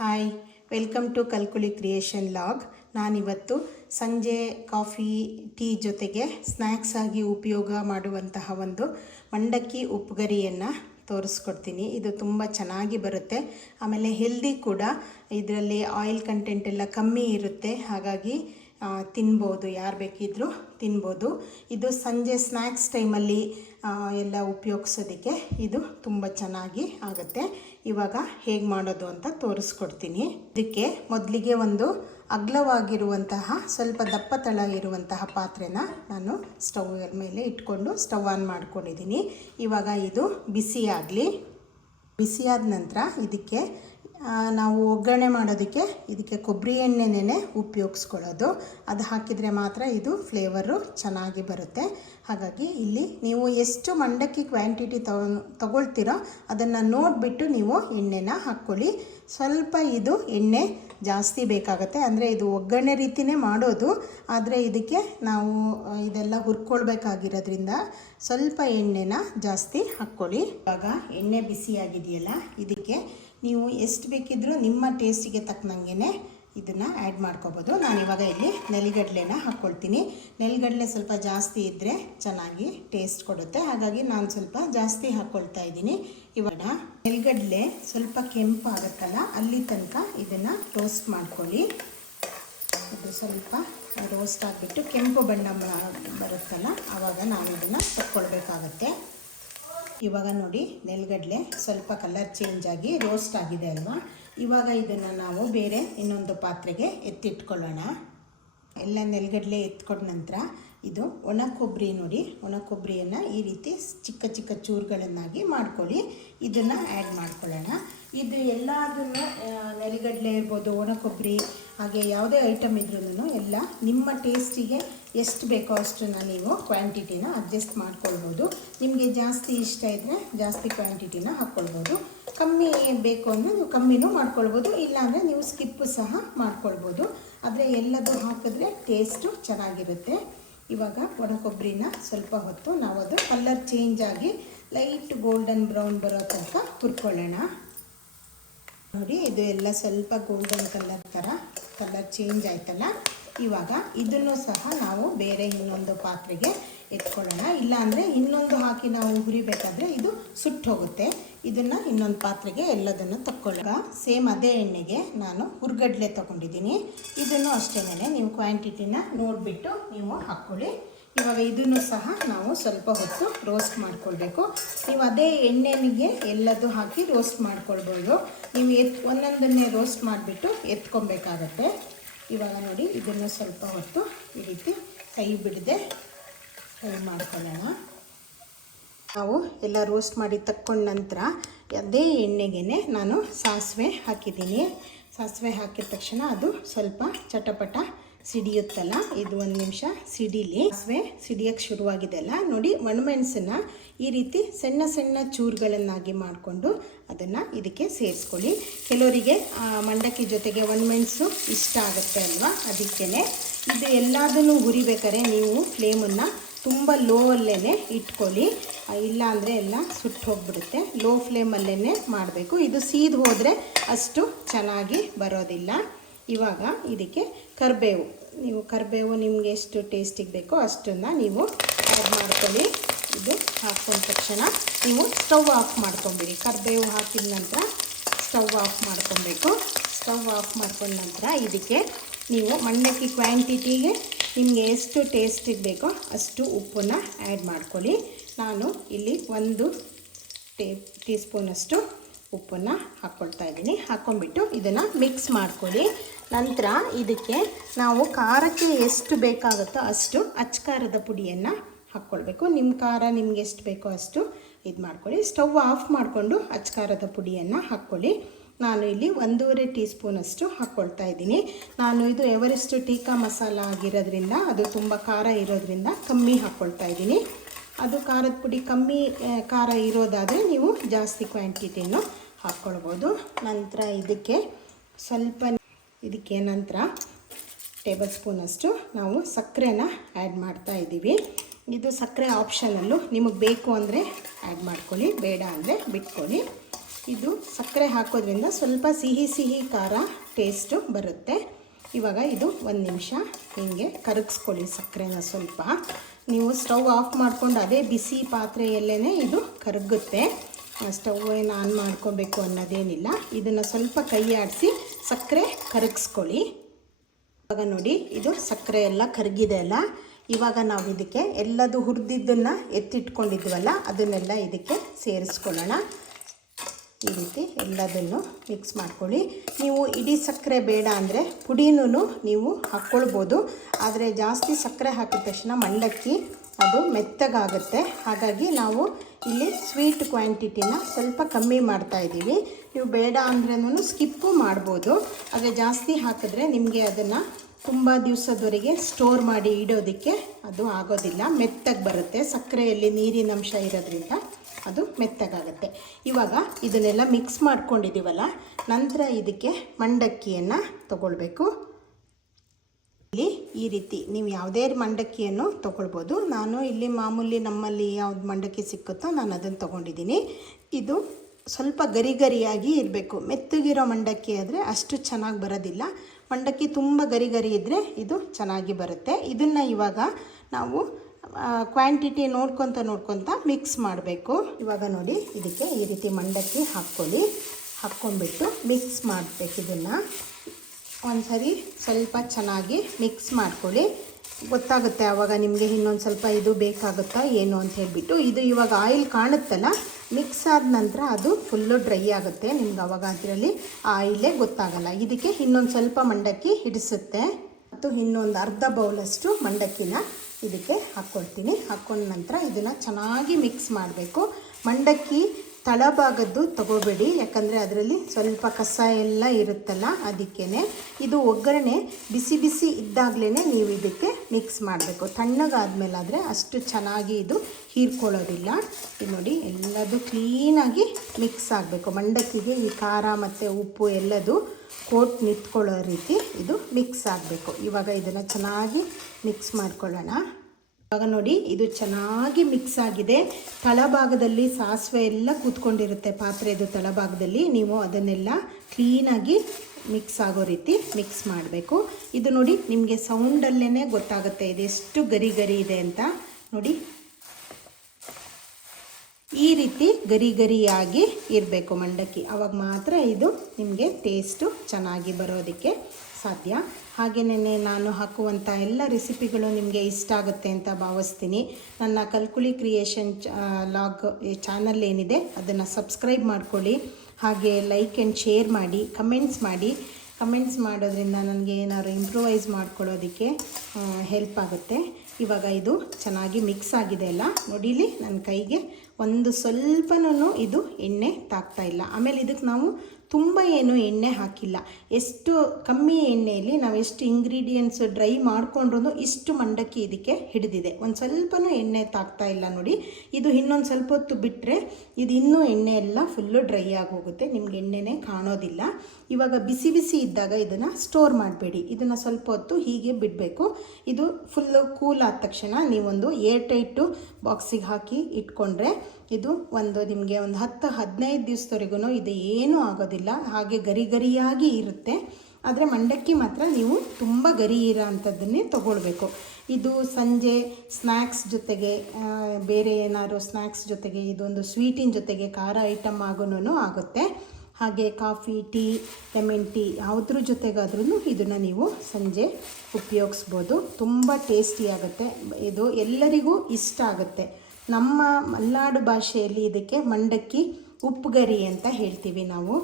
Hi welcome to Kalkuli creation log ನಾನಿವತ್ತು ಸಂಜೆ coffee, tea ಜೊತೆಗೆ ಸ್ನ್ಯಾಕ್ಸ್ ಆಗಿ ಉಪಯೋಗ ಮಾಡುವಂತಹ ಒಂದು ಮಂಡಕ್ಕಿ ಉಪ್ಗರಿಯನ್ನು ತೋರಿಸ್ಕೊಡ್ತೀನಿ. ಇದು ತುಂಬ ಚೆನ್ನಾಗಿ ಬರುತ್ತೆ. ಆಮೇಲೆ ಹೆಲ್ದಿ ಕೂಡ. ಇದರಲ್ಲಿ ಆಯಿಲ್ ಕಂಟೆಂಟ್ ಎಲ್ಲ ಕಮ್ಮಿ ಇರುತ್ತೆ. ಹಾಗಾಗಿ ತಿನ್ಬೋದು, ಯಾರು ಬೇಕಿದ್ದರೂ ತಿನ್ಬೋದು. ಇದು ಸಂಜೆ ಸ್ನ್ಯಾಕ್ಸ್ ಟೈಮಲ್ಲಿ ಎಲ್ಲ ಉಪಯೋಗಿಸೋದಕ್ಕೆ ಇದು ತುಂಬ ಚೆನ್ನಾಗಿ ಆಗುತ್ತೆ. ಇವಾಗ ಹೇಗೆ ಮಾಡೋದು ಅಂತ ತೋರಿಸ್ಕೊಡ್ತೀನಿ. ಇದಕ್ಕೆ ಮೊದಲಿಗೆ ಒಂದು ಅಗ್ಲವಾಗಿರುವಂತಹ, ಸ್ವಲ್ಪ ದಪ್ಪ ತಳ ಇರುವಂತಹ ಪಾತ್ರೆನ ನಾನು ಸ್ಟವ್ ಮೇಲೆ ಇಟ್ಕೊಂಡು ಸ್ಟವ್ ಆನ್ ಮಾಡ್ಕೊಂಡಿದ್ದೀನಿ. ಇವಾಗ ಇದು ಬಿಸಿಯಾಗಲಿ. ಬಿಸಿಯಾದ ನಂತರ ಇದಕ್ಕೆ ನಾವು ಒಗ್ಗರಣೆ ಮಾಡೋದಕ್ಕೆ ಇದಕ್ಕೆ ಕೊಬ್ಬರಿ ಎಣ್ಣೆನೇ ಉಪಯೋಗಿಸ್ಕೊಳ್ಳೋದು. ಅದು ಹಾಕಿದರೆ ಮಾತ್ರ ಇದು ಫ್ಲೇವರು ಚೆನ್ನಾಗಿ ಬರುತ್ತೆ. ಹಾಗಾಗಿ ಇಲ್ಲಿ ನೀವು ಎಷ್ಟು ಮಂಡಕ್ಕಿ ಕ್ವಾಂಟಿಟಿ ತಗೊ, ತಗೊಳ್ತೀರೋ ಅದನ್ನು ನೋಡಿಬಿಟ್ಟು ನೀವು ಎಣ್ಣೆನ ಹಾಕ್ಕೊಳ್ಳಿ. ಸ್ವಲ್ಪ ಇದು ಎಣ್ಣೆ ಜಾಸ್ತಿ ಬೇಕಾಗುತ್ತೆ. ಅಂದರೆ ಇದು ಒಗ್ಗರಣೆ ರೀತಿಯೇ ಮಾಡೋದು. ಆದರೆ ಇದಕ್ಕೆ ನಾವು ಇದೆಲ್ಲ ಹುರ್ಕೊಳ್ಬೇಕಾಗಿರೋದ್ರಿಂದ ಸ್ವಲ್ಪ ಎಣ್ಣೆನ ಜಾಸ್ತಿ ಹಾಕ್ಕೊಳ್ಳಿ. ಇವಾಗ ಎಣ್ಣೆ ಬಿಸಿಯಾಗಿದೆಯಲ್ಲ, ಇದಕ್ಕೆ ನೀವು ಎಷ್ಟು ಬೇಕಿದ್ರೂ ನಿಮ್ಮ ಟೇಸ್ಟಿಗೆ ತಕ್ಕನಂಗೆ ಇದನ್ನು ಆ್ಯಡ್ ಮಾಡ್ಕೋಬೋದು. ನಾನು ಇವಾಗ ಇಲ್ಲಿ ನೆಲಗಡಲೆನ ಹಾಕ್ಕೊಳ್ತೀನಿ ನೆಲಗಡಲೆ ಸ್ವಲ್ಪ ಜಾಸ್ತಿ ಇದ್ದರೆ ಚೆನ್ನಾಗಿ ಟೇಸ್ಟ್ ಕೊಡುತ್ತೆ. ಹಾಗಾಗಿ ನಾನು ಸ್ವಲ್ಪ ಜಾಸ್ತಿ ಹಾಕ್ಕೊಳ್ತಾ ಇದ್ದೀನಿ. ಇವಾಗ ನೆಲಗಡಲೆ ಸ್ವಲ್ಪ ಕೆಂಪಾಗುತ್ತಲ್ಲ, ಅಲ್ಲಿ ತನಕ ಇದನ್ನು ಟೋಸ್ಟ್ ಮಾಡ್ಕೊಳ್ಳಿ. ಅದು ಸ್ವಲ್ಪ ರೋಸ್ಟ್ ಆಗಿಬಿಟ್ಟು ಕೆಂಪು ಬಣ್ಣ ಬರುತ್ತಲ್ಲ ಆವಾಗ ನಾವು ಇದನ್ನು ತಕ್ಕೊಳ್ಬೇಕಾಗತ್ತೆ. ಇವಾಗ ನೋಡಿ ನೆಲಗಡಲೆ ಸ್ವಲ್ಪ ಕಲರ್ ಚೇಂಜ್ ಆಗಿ ರೋಸ್ಟ್ ಆಗಿದೆ ಅಲ್ವಾ? ಇವಾಗ ಇದನ್ನು ನಾವು ಬೇರೆ ಇನ್ನೊಂದು ಪಾತ್ರೆಗೆ ಎತ್ತಿಟ್ಕೊಳ್ಳೋಣ. ಎಲ್ಲ ನೆಲಗಡಲೆ ಎತ್ಕೊಂಡ ನಂತರ ಇದು ಒಣ ಕೊಬ್ಬರಿ ನೋಡಿ ಒಣ ಕೊಬ್ಬರಿಯನ್ನು ಈ ರೀತಿ ಚಿಕ್ಕ ಚಿಕ್ಕ ಚೂರುಗಳನ್ನಾಗಿ ಮಾಡ್ಕೊಳ್ಳಿ. ಇದನ್ನು ಆ್ಯಡ್ ಮಾಡ್ಕೊಳ್ಳೋಣ. ಇದು ಎಲ್ಲದನ್ನು ನೆಲಗಡಲೆ ಇರ್ಬೋದು ಒಣ ಕೊಬ್ಬರಿ ಹಾಗೆ ಯಾವುದೇ ಐಟಮ್ ಇದ್ರೂ ಎಲ್ಲ ನಿಮ್ಮ ಟೇಸ್ಟಿಗೆ ಎಷ್ಟು ಬೇಕೋ ಅಷ್ಟನ್ನು ನೀವು ಕ್ವಾಂಟಿಟಿನ ಅಡ್ಜಸ್ಟ್ ಮಾಡ್ಕೊಳ್ಬೋದು. ನಿಮಗೆ ಜಾಸ್ತಿ ಇಷ್ಟ ಇದ್ದರೆ ಜಾಸ್ತಿ ಕ್ವಾಂಟಿಟಿನ ಹಾಕ್ಕೊಳ್ಬೋದು ಕಮ್ಮಿ ಬೇಕು ಅಂದರೆ ನೀವು ಕಮ್ಮಿನೂ ಮಾಡ್ಕೊಳ್ಬೋದು, ಇಲ್ಲಾಂದರೆ ನೀವು ಸ್ಕಿಪ್ಪು ಸಹ ಮಾಡ್ಕೊಳ್ಬೋದು. ಆದರೆ ಎಲ್ಲದೂ ಹಾಕಿದ್ರೆ ಟೇಸ್ಟು ಚೆನ್ನಾಗಿರುತ್ತೆ. ಇವಾಗ ಒಣ ಕೊಬ್ಬರಿನ ಸ್ವಲ್ಪ ಹೊತ್ತು ನಾವು ಅದು ಕಲರ್ ಚೇಂಜ್ ಆಗಿ ಲೈಟ್ ಗೋಲ್ಡನ್ ಬ್ರೌನ್ ಬರೋ ತನಕ ತುರ್ಕೊಳ್ಳೋಣ. ನೋಡಿ, ಇದು ಎಲ್ಲ ಸ್ವಲ್ಪ ಗೋಲ್ಡನ್ ಕಲರ್ ಥರ ಕಲರ್ ಚೇಂಜ್ ಆಯ್ತಲ್ಲ? ಇವಾಗ ಇದನ್ನು ಸಹ ನಾವು ಬೇರೆ ಇನ್ನೊಂದು ಪಾತ್ರೆಗೆ ಎತ್ಕೊಳ್ಳೋಣ. ಇಲ್ಲಾಂದರೆ ಇನ್ನೊಂದು ಹಾಕಿ ನಾವು ಹುರಿಬೇಕಾದ್ರೆ ಇದು ಸುಟ್ಟು ಹೋಗುತ್ತೆ ಇದನ್ನು ಇನ್ನೊಂದು ಪಾತ್ರೆಗೆ ಎಲ್ಲದನ್ನು ತಕ್ಕೊಳ್ಳೋಣ. ಸೇಮ್ ಅದೇ ಎಣ್ಣೆಗೆ ನಾನು ಹುರ್ಗಡ್ಲೆ ತೊಗೊಂಡಿದ್ದೀನಿ. ಇದನ್ನು ಅಷ್ಟೇನೆ ನೀವು ಕ್ವಾಂಟಿಟಿನ ನೋಡಿಬಿಟ್ಟು ನೀವು ಹಾಕ್ಕೊಳ್ಳಿ. ಇವಾಗ ಇದನ್ನು ಸಹ ನಾವು ಸ್ವಲ್ಪ ಹೊತ್ತು ರೋಸ್ಟ್ ಮಾಡ್ಕೊಳ್ಬೇಕು. ನೀವು ಅದೇ ಎಣ್ಣೆನಿಗೆ ಎಲ್ಲದು ಹಾಕಿ ರೋಸ್ಟ್ ಮಾಡ್ಕೊಳ್ಬೋದು. ನೀವು ಎತ್ ಒಂದೊಂದನ್ನೇ ರೋಸ್ಟ್ ಮಾಡಿಬಿಟ್ಟು ಎತ್ಕೊಬೇಕಾಗತ್ತೆ ಇವಾಗ ನೋಡಿ, ಇದನ್ನು ಸ್ವಲ್ಪ ಹೊತ್ತು ಈ ರೀತಿ ಕೈ ಬಿಡದೆ ಫ್ರೈ ಮಾಡ್ಕೊಳ್ಳೋಣ. ನಾವು ಎಲ್ಲ ರೋಸ್ಟ್ ಮಾಡಿ ತಕ್ಕೊಂಡ ನಂತರ ಅದೇ ಎಣ್ಣೆಗೆ ನಾನು ಸಾಸಿವೆ ಹಾಕಿದ್ದೀನಿ. ಸಾಸಿವೆ ಹಾಕಿದ ತಕ್ಷಣ ಅದು ಸ್ವಲ್ಪ ಚಟಪಟ ಸಿಡಿಯುತ್ತಲ್ಲ? ಇದು ಒಂದು ನಿಮಿಷ, ಸಿಡಿಲಿ. ಸಾಸಿವೆ ಸಿಡಿಯೋಕ್ಕೆ ಶುರುವಾಗಿದೆಲ್ಲ ನೋಡಿ, ಒಣಮೆಣಸನ್ನ ಈ ರೀತಿ ಸಣ್ಣ ಸಣ್ಣ ಚೂರುಗಳನ್ನಾಗಿ ಮಾಡಿಕೊಂಡು ಅದನ್ನು ಇದಕ್ಕೆ ಸೇರಿಸ್ಕೊಳ್ಳಿ. ಕೆಲವರಿಗೆ ಮಂಡಕ್ಕಿ ಜೊತೆಗೆ ಒಣಮೆಣಸು ಇಷ್ಟ ಆಗುತ್ತೆ ಅಲ್ವಾ? ಅದಕ್ಕೇ ಇದು ಎಲ್ಲದನ್ನು ಹುರಿಬೇಕಾದ್ರೆ ನೀವು ಫ್ಲೇಮನ್ನು ತುಂಬ ಲೋ ಅಲ್ಲೇ ಇಟ್ಕೊಳ್ಳಿ. ಇಲ್ಲ ಅಂದರೆ ಎಲ್ಲ ಸುಟ್ಟು ಹೋಗ್ಬಿಡುತ್ತೆ. ಲೋ ಫ್ಲೇಮಲ್ಲೇ ಮಾಡಬೇಕು. ಇದು ಸೀದ್ ಹೋದರೆ ಅಷ್ಟು ಚೆನ್ನಾಗಿ ಬರೋದಿಲ್ಲ. ಇವಾಗ ಇದಕ್ಕೆ ಕರಿಬೇವು. ನೀವು ಕರಿಬೇವು ನಿಮಗೆ ಎಷ್ಟು ಟೇಸ್ಟಿಗೆ ಬೇಕೋ ಅಷ್ಟನ್ನು ನೀವು ಆ್ಯಡ್ ಮಾಡ್ಕೊಳ್ಳಿ. ಇದು ಹಾಕೊಂಡ ತಕ್ಷಣ ನೀವು ಸ್ಟವ್ ಆಫ್ ಮಾಡ್ಕೊಂಬಿಡಿ. ಕರಿಬೇವು ಹಾಕಿದ ನಂತರ ಸ್ಟವ್ ಆಫ್ ಮಾಡ್ಕೊಬೇಕು. ಸ್ಟವ್ ಆಫ್ ಮಾಡ್ಕೊಂಡ ನಂತರ ಇದಕ್ಕೆ ನೀವು ಮಂಡಕ್ಕಿ ಕ್ವಾಂಟಿಟಿಗೆ ನಿಮಗೆ ಎಷ್ಟು ಟೇಸ್ಟಿಗೆ ಬೇಕೋ ಅಷ್ಟು ಉಪ್ಪನ್ನು ಆ್ಯಡ್ ಮಾಡ್ಕೊಳ್ಳಿ. ನಾನು ಇಲ್ಲಿ ಒಂದು ಟೇ ಟೀ ಸ್ಪೂನಷ್ಟು ಉಪ್ಪನ್ನು ಹಾಕ್ಕೊಳ್ತಾ ಇದ್ದೀನಿ. ಹಾಕ್ಕೊಂಬಿಟ್ಟು ಇದನ್ನು ಮಿಕ್ಸ್ ಮಾಡ್ಕೊಳ್ಳಿ. ನಂತರ ಇದಕ್ಕೆ ನಾವು ಖಾರಕ್ಕೆ ಎಷ್ಟು ಬೇಕಾಗುತ್ತೋ ಅಷ್ಟು ಅಚ್ಕಾರದ ಪುಡಿಯನ್ನು ಹಾಕ್ಕೊಳ್ಬೇಕು ನಿಮ್ಮ ಖಾರ ನಿಮ್ಗೆ ಎಷ್ಟು ಬೇಕೋ ಅಷ್ಟು ಇದು ಮಾಡ್ಕೊಳ್ಳಿ. ಸ್ಟವ್ ಆಫ್ ಮಾಡಿಕೊಂಡು ಅಚ್ಕಾರದ ಪುಡಿಯನ್ನು ಹಾಕ್ಕೊಳ್ಳಿ. ನಾನು ಇಲ್ಲಿ ಒಂದೂವರೆ ಟೀ ಸ್ಪೂನಷ್ಟು ಹಾಕ್ಕೊಳ್ತಾ ಇದ್ದೀನಿ. ನಾನು ಇದು ಎವರೆಸ್ಟು ಟೀಕಾ ಮಸಾಲ ಆಗಿರೋದ್ರಿಂದ, ಅದು ತುಂಬ ಖಾರ ಇರೋದ್ರಿಂದ ಕಮ್ಮಿ ಹಾಕ್ಕೊಳ್ತಾ ಇದ್ದೀನಿ. ಅದು ಖಾರದ ಪುಡಿ ಕಮ್ಮಿ ಖಾರ ಇರೋದಾದರೆ ನೀವು ಜಾಸ್ತಿ ಕ್ವಾಂಟಿಟಿಯನ್ನು ಹಾಕ್ಕೊಳ್ಬೋದು. ನಂತರ ಇದಕ್ಕೆ ಸ್ವಲ್ಪ ಇದಕ್ಕೆ ನಂತರ ಟೇಬಲ್ ಸ್ಪೂನಷ್ಟು ನಾವು ಸಕ್ಕರೆನ ಆ್ಯಡ್ ಮಾಡ್ತಾ ಇದ್ದೀವಿ. ಇದು ಸಕ್ಕರೆ ಆಪ್ಷನಲ್ಲು ನಿಮಗೆ ಬೇಕು ಅಂದರೆ ಆ್ಯಡ್ ಮಾಡ್ಕೊಳ್ಳಿ, ಬೇಡ ಅಂದರೆ ಬಿಟ್ಕೊಳ್ಳಿ. ಇದು ಸಕ್ಕರೆ ಹಾಕೋದ್ರಿಂದ ಸ್ವಲ್ಪ ಸಿಹಿ ಸಿಹಿ ಖಾರ ಟೇಸ್ಟು ಬರುತ್ತೆ. ಇವಾಗ ಇದು ಒಂದು ನಿಮಿಷ ಹೀಗೆ ಕರಗಿಸ್ಕೊಳ್ಳಿ ಸಕ್ಕರೆನ ಸ್ವಲ್ಪ. ನೀವು ಸ್ಟವ್ ಆಫ್ ಮಾಡಿಕೊಂಡು ಅದೇ ಬಿಸಿ ಪಾತ್ರೆಯಲ್ಲೇ ಇದು ಕರಗುತ್ತೆ. ಸ್ಟವ್ ಆನ್ ಮಾಡ್ಕೊಬೇಕು ಅನ್ನೋದೇನಿಲ್ಲ. ಇದನ್ನು ಸ್ವಲ್ಪ ಕೈ ಆಡಿಸಿ ಸಕ್ಕರೆ ಕರಗಿಸ್ಕೊಳ್ಳಿ. ಇವಾಗ ನೋಡಿ, ಇದು ಸಕ್ಕರೆ ಎಲ್ಲ ಕರಗಿದೆ ಅಲ್ಲ? ಇವಾಗ ನಾವು ಇದಕ್ಕೆ ಎಲ್ಲದು ಹುರಿದಿದ್ದನ್ನು ಎತ್ತಿಟ್ಕೊಂಡಿದ್ವಲ್ಲ, ಅದನ್ನೆಲ್ಲ ಇದಕ್ಕೆ ಸೇರಿಸ್ಕೊಳ್ಳೋಣ. ಈ ರೀತಿ ಎಲ್ಲದನ್ನು ಮಿಕ್ಸ್ ಮಾಡ್ಕೊಳ್ಳಿ. ನೀವು ಇಡೀ ಸಕ್ಕರೆ ಬೇಡ ಅಂದರೆ ಪುಡಿನೂ ನೀವು ಹಾಕ್ಕೊಳ್ಬೋದು. ಆದರೆ ಜಾಸ್ತಿ ಸಕ್ಕರೆ ಹಾಕಿದ ತಕ್ಷಣ ಮಂಡಕ್ಕಿ ಅದು ಮೆತ್ತಗಾಗುತ್ತೆ. ಹಾಗಾಗಿ ನಾವು ಇಲ್ಲಿ ಸ್ವೀಟ್ ಕ್ವಾಂಟಿಟಿನ ಸ್ವಲ್ಪ ಕಮ್ಮಿ ಮಾಡ್ತಾ ಇದ್ದೀವಿ. ನೀವು ಬೇಡ ಅಂದ್ರೂ ಸ್ಕಿಪ್ಪು ಮಾಡ್ಬೋದು. ಆದರೆ ಜಾಸ್ತಿ ಹಾಕಿದ್ರೆ ನಿಮಗೆ ಅದನ್ನು ತುಂಬ ದಿವಸದವರೆಗೆ ಸ್ಟೋರ್ ಮಾಡಿ ಇಡೋದಕ್ಕೆ ಅದು ಆಗೋದಿಲ್ಲ. ಮೆತ್ತಗೆ ಬರುತ್ತೆ. ಸಕ್ಕರೆಯಲ್ಲಿ ನೀರಿನ ಅಂಶ ಇರೋದ್ರಿಂದ ಅದು ಮೆತ್ತಗಾಗುತ್ತೆ. ಇವಾಗ ಇದನ್ನೆಲ್ಲ ಮಿಕ್ಸ್ ಮಾಡ್ಕೊಂಡಿದ್ದೀವಲ್ಲ, ನಂತರ ಇದಕ್ಕೆ ಮಂಡಕ್ಕಿಯನ್ನು ತಗೊಳ್ಬೇಕು. ಇಲ್ಲಿ ಈ ರೀತಿ ನೀವು ಯಾವುದೇ ಮಂಡಕ್ಕಿಯನ್ನು ತಗೊಳ್ಬೋದು. ನಾನು ಇಲ್ಲಿ ಮಾಮೂಲಿ ನಮ್ಮಲ್ಲಿ ಯಾವ್ದು ಮಂಡಕ್ಕಿ ಸಿಕ್ಕುತ್ತೋ ನಾನು ಅದನ್ನು ತೊಗೊಂಡಿದ್ದೀನಿ. ಇದು ಸ್ವಲ್ಪ ಗರಿ ಗರಿಯಾಗಿ ಇರಬೇಕು. ಮೆತ್ತಗಿರೋ ಮಂಡಕ್ಕಿ ಆದರೆ ಅಷ್ಟು ಚೆನ್ನಾಗಿ ಬರೋದಿಲ್ಲ. ಮಂಡಕ್ಕಿ ತುಂಬ ಗರಿ ಗರಿ ಇದ್ದರೆ ಇದು ಚೆನ್ನಾಗಿ ಬರುತ್ತೆ. ಇದನ್ನು ಇವಾಗ ನಾವು ಕ್ವಾಂಟಿಟಿ ನೋಡ್ಕೊತ ನೋಡ್ಕೊತ ಮಿಕ್ಸ್ ಮಾಡಬೇಕು. ಇವಾಗ ನೋಡಿ, ಇದಕ್ಕೆ ಈ ರೀತಿ ಮಂಡಕ್ಕಿ ಹಾಕ್ಕೊಳ್ಳಿ. ಹಾಕ್ಕೊಂಡ್ಬಿಟ್ಟು ಮಿಕ್ಸ್ ಮಾಡಬೇಕು ಇದನ್ನು. ಒಂದ್ಸರಿ ಸ್ವಲ್ಪ ಚೆನ್ನಾಗಿ ಮಿಕ್ಸ್ ಮಾಡ್ಕೊಳ್ಳಿ. ಗೊತ್ತಾಗುತ್ತೆ ಆವಾಗ ನಿಮಗೆ ಇನ್ನೊಂದು ಸ್ವಲ್ಪ ಇದು ಬೇಕಾಗುತ್ತಾ ಏನು ಅಂತ ಹೇಳಿಬಿಟ್ಟು. ಇದು ಇವಾಗ ಆಯಿಲ್ ಕಾಣುತ್ತಲ್ಲ ಮಿಕ್ಸ್ ಆದ ನಂತರ ಅದು ಫುಲ್ಲು ಡ್ರೈ ಆಗುತ್ತೆ. ನಿಮ್ಗೆ ಅವಾಗ ಅದರಲ್ಲಿ ಆಯಿಲೇ ಗೊತ್ತಾಗಲ್ಲ. ಇದಕ್ಕೆ ಇನ್ನೊಂದು ಸ್ವಲ್ಪ ಮಂಡಕ್ಕಿ ಹಿಡಿಸುತ್ತೆ. ಮತ್ತು ಇನ್ನೊಂದು ಅರ್ಧ ಬೌಲಷ್ಟು ಮಂಡಕ್ಕಿನ ಇದಕ್ಕೆ ಹಾಕ್ಕೊಳ್ತೀನಿ ಹಾಕ್ಕೊಂಡ ನಂತರ ಇದನ್ನು ಚೆನ್ನಾಗಿ ಮಿಕ್ಸ್ ಮಾಡಬೇಕು. ಮಂಡಕ್ಕಿ ತಳಭಾಗದ್ದು ತಗೋಬೇಡಿ, ಯಾಕಂದರೆ ಅದರಲ್ಲಿ ಸ್ವಲ್ಪ ಕಸ ಎಲ್ಲ ಇರುತ್ತಲ್ಲ ಅದಕ್ಕೇ ಇದು ಒಗ್ಗರಣೆ ಬಿಸಿ ಬಿಸಿ ಇದ್ದಾಗಲೇ ನೀವು ಇದಕ್ಕೆ ಮಿಕ್ಸ್ ಮಾಡಬೇಕು. ತಣ್ಣಗಾದ್ಮೇಲಾದರೆ ಅಷ್ಟು ಚೆನ್ನಾಗಿ ಇದು ಹೀರ್ಕೊಳ್ಳೋದಿಲ್ಲ. ಇದು ನೋಡಿ, ಎಲ್ಲದು ಕ್ಲೀನಾಗಿ ಮಿಕ್ಸ್ ಆಗಬೇಕು. ಮಂಡಕ್ಕಿಗೆ ಈ ಖಾರ ಮತ್ತು ಉಪ್ಪು ಎಲ್ಲದು ಕೋಟ್ ನಿಂತ್ಕೊಳ್ಳೋ ರೀತಿ ಇದು ಮಿಕ್ಸ್ ಆಗಬೇಕು. ಇವಾಗ ಇದನ್ನು ಚೆನ್ನಾಗಿ ಮಿಕ್ಸ್ ಮಾಡ್ಕೊಳ್ಳೋಣ. ಇವಾಗ ನೋಡಿ, ಇದು ಚೆನ್ನಾಗಿ ಮಿಕ್ಸ್ ಆಗಿದೆ. ತಳಭಾಗದಲ್ಲಿ ಸಾಸಿವೆ ಎಲ್ಲ ಕೂತ್ಕೊಂಡಿರುತ್ತೆ ಪಾತ್ರೆದು ತಳಭಾಗದಲ್ಲಿ. ನೀವು ಅದನ್ನೆಲ್ಲ ಕ್ಲೀನಾಗಿ ಮಿಕ್ಸ್ ಆಗೋ ರೀತಿ ಮಿಕ್ಸ್ ಮಾಡಬೇಕು. ಇದು ನೋಡಿ, ನಿಮಗೆ ಸೌಂಡಲ್ಲೇ ಗೊತ್ತಾಗುತ್ತೆ ಇದು ಎಷ್ಟು ಗರಿ ಗರಿ ಇದೆ ಅಂತ. ನೋಡಿ. ಈ ರೀತಿ ಗರಿ ಗರಿಯಾಗಿ ಇರಬೇಕು ಮಂಡಕ್ಕಿ. ಆವಾಗ ಮಾತ್ರ ಇದು ನಿಮಗೆ ಟೇಸ್ಟು ಚೆನ್ನಾಗಿ ಬರೋದಕ್ಕೆ ಸಾಧ್ಯ? ಹಾಗೆಯೇ ನಾನು ಹಾಕುವಂಥ ಎಲ್ಲ ರೆಸಿಪಿಗಳು ನಿಮಗೆ ಇಷ್ಟ ಆಗುತ್ತೆ ಅಂತ ಭಾವಿಸ್ತೀನಿ. ನನ್ನ ಕಲ್ಕುಳಿ ಕ್ರಿಯೇಷನ್ ಲಾಗ್ ಚಾನಲ್ ಏನಿದೆ, ಅದನ್ನು ಸಬ್ಸ್ಕ್ರೈಬ್ ಮಾಡ್ಕೊಳ್ಳಿ. ಹಾಗೆ ಲೈಕ್ ಆ್ಯಂಡ್ ಶೇರ್ ಮಾಡಿ, ಕಮೆಂಟ್ಸ್ ಮಾಡಿ. ಕಮೆಂಟ್ಸ್ ಮಾಡೋದ್ರಿಂದ ನನಗೆ ಏನಾದ್ರು ಇಂಪ್ರೂವೈಸ್ ಮಾಡ್ಕೊಳ್ಳೋದಕ್ಕೆ ಹೆಲ್ಪ್ ಆಗುತ್ತೆ. ಇವಾಗ ಇದು ಚೆನ್ನಾಗಿ ಮಿಕ್ಸ್ ಆಗಿದೆ ಅಲ್ಲ? ನೋಡಿಲಿ ನನ್ನ ಕೈಗೆ ಒಂದು ಸ್ವಲ್ಪನೂ ಇದು ಎಣ್ಣೆ ತಾಗ್ತಾ ಇಲ್ಲ. ಆಮೇಲೆ ಇದಕ್ಕೆ ನಾವು ತುಂಬ ಏನು ಎಣ್ಣೆ ಹಾಕಿಲ್ಲ. ಎಷ್ಟು ಕಮ್ಮಿ ಎಣ್ಣೆಯಲ್ಲಿ ನಾವು ಎಷ್ಟು ಇಂಗ್ರೀಡಿಯೆಂಟ್ಸ್ ಡ್ರೈ ಮಾಡಿಕೊಂಡ್ರೂ ಇಷ್ಟು ಮಂಡಕ್ಕಿ ಇದಕ್ಕೆ ಹಿಡಿದಿದೆ. ಒಂದು ಸ್ವಲ್ಪನೂ ಎಣ್ಣೆ ತಾಗ್ತಾ ಇಲ್ಲ ನೋಡಿ. ಇದು ಇನ್ನೊಂದು ಸ್ವಲ್ಪ ಹೊತ್ತು ಬಿಟ್ಟರೆ ಇದು ಇನ್ನೂ ಎಣ್ಣೆ ಎಲ್ಲ ಫುಲ್ಲು ಡ್ರೈ ಆಗೋಗುತ್ತೆ. ನಿಮ್ಗೆ ಎಣ್ಣೆನೇ ಕಾಣೋದಿಲ್ಲ. ಇವಾಗ ಬಿಸಿ ಬಿಸಿ ಇದ್ದಾಗ ಇದನ್ನು ಸ್ಟೋರ್ ಮಾಡಬೇಡಿ. ಇದನ್ನು ಸ್ವಲ್ಪ ಹೊತ್ತು ಹೀಗೆ ಬಿಡಬೇಕು. ಇದು ಫುಲ್ಲು ಕೂಲ್ ಆದ ತಕ್ಷಣ ನೀವೊಂದು ಏರ್ ಟೈಟು ಬಾಕ್ಸಿಗೆ ಹಾಕಿ ಇಟ್ಕೊಂಡ್ರೆ ಇದು ಒಂದು ನಿಮಗೆ ಒಂದು ಹತ್ತು ಹದಿನೈದು ದಿವಸದವರೆಗೂ ಇದು ಏನೂ ಆಗೋದಿಲ್ಲ. ಹಾಗೆ ಗರಿ ಗರಿಯಾಗಿ ಇರುತ್ತೆ. ಆದರೆ ಮಂಡಕ್ಕಿ ಮಾತ್ರ ನೀವು ತುಂಬ ಗರಿ ಇರೋ ಅಂಥದ್ದನ್ನೇ ತೊಗೊಳ್ಬೇಕು. ಇದು ಸಂಜೆ ಸ್ನ್ಯಾಕ್ಸ್ ಜೊತೆಗೆ ಬೇರೆ ಏನಾದ್ರು ಸ್ನ್ಯಾಕ್ಸ್ ಜೊತೆಗೆ, ಇದೊಂದು ಸ್ವೀಟಿನ ಜೊತೆಗೆ ಖಾರ ಐಟಮ್ ಆಗೂ ಆಗುತ್ತೆ. ಹಾಗೆ ಕಾಫಿ, ಟೀ, ಲೆಮನ್ ಟೀ ಯಾವುದ್ರ ಜೊತೆಗಾದ್ರೂ ಇದನ್ನು ನೀವು ಸಂಜೆ ಉಪಯೋಗಿಸ್ಬೋದು. ತುಂಬ ಟೇಸ್ಟಿಯಾಗುತ್ತೆ ಇದು ಎಲ್ಲರಿಗೂ ಇಷ್ಟ ಆಗುತ್ತೆ. ನಮ್ಮ ಮಲೆನಾಡು ಭಾಷೆಯಲ್ಲಿ ಇದಕ್ಕೆ ಮಂಡಕ್ಕಿ ಉಪ್ಪುಗರಿ ಅಂತ ಹೇಳ್ತೀವಿ ನಾವು.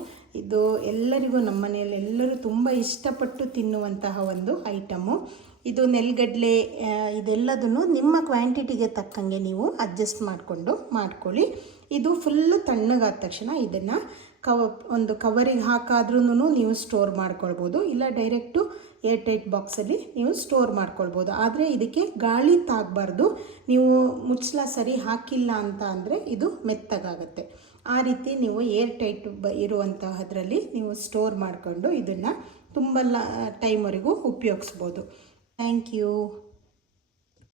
ಇದು ಎಲ್ಲರಿಗೂ ನಮ್ಮ ಮನೆಯಲ್ಲಿ ಎಲ್ಲರೂ ತುಂಬ ಇಷ್ಟಪಟ್ಟು ತಿನ್ನುವಂತಹ ಒಂದು ಐಟಮು. ಇದು ನೆಲಗಡಲೆ ಇದೆಲ್ಲದನ್ನು ನಿಮ್ಮ ಕ್ವಾಂಟಿಟಿಗೆ ತಕ್ಕಂಗೆ ನೀವು ಅಡ್ಜಸ್ಟ್ ಮಾಡಿಕೊಂಡು ಮಾಡ್ಕೊಳ್ಳಿ. ಇದು ಫುಲ್ಲು ತಣ್ಣಗಾದ ತಕ್ಷಣ ಇದನ್ನು ಕವ, ಒಂದು ಕವರಿಗೆ ಹಾಕಾದ್ರೂ ನೀವು ಸ್ಟೋರ್ ಮಾಡ್ಕೊಳ್ಬೋದು. ಇಲ್ಲ ಡೈರೆಕ್ಟು ಏರ್ ಟೈಟ್ ಬಾಕ್ಸಲ್ಲಿ ನೀವು ಸ್ಟೋರ್ ಮಾಡ್ಕೊಳ್ಬೋದು. ಆದರೆ ಇದಕ್ಕೆ ಗಾಳಿ ತಾಗಬಾರ್ದು. ನೀವು ಮುಚ್ಚಲ ಸರಿ ಹಾಕಿಲ್ಲ ಅಂತ ಅಂದರೆ ಇದು ಮೆತ್ತಗಾಗುತ್ತೆ. ಆ ರೀತಿ ನೀವು ಏರ್ ಟೈಟ್ ಬ, ಇರುವಂತಹದ್ರಲ್ಲಿ ನೀವು ಸ್ಟೋರ್ ಮಾಡಿಕೊಂಡು ಇದನ್ನು ತುಂಬ ಟೈಮ್ವರೆಗೂ ಉಪಯೋಗಿಸ್ಬೋದು. Thank you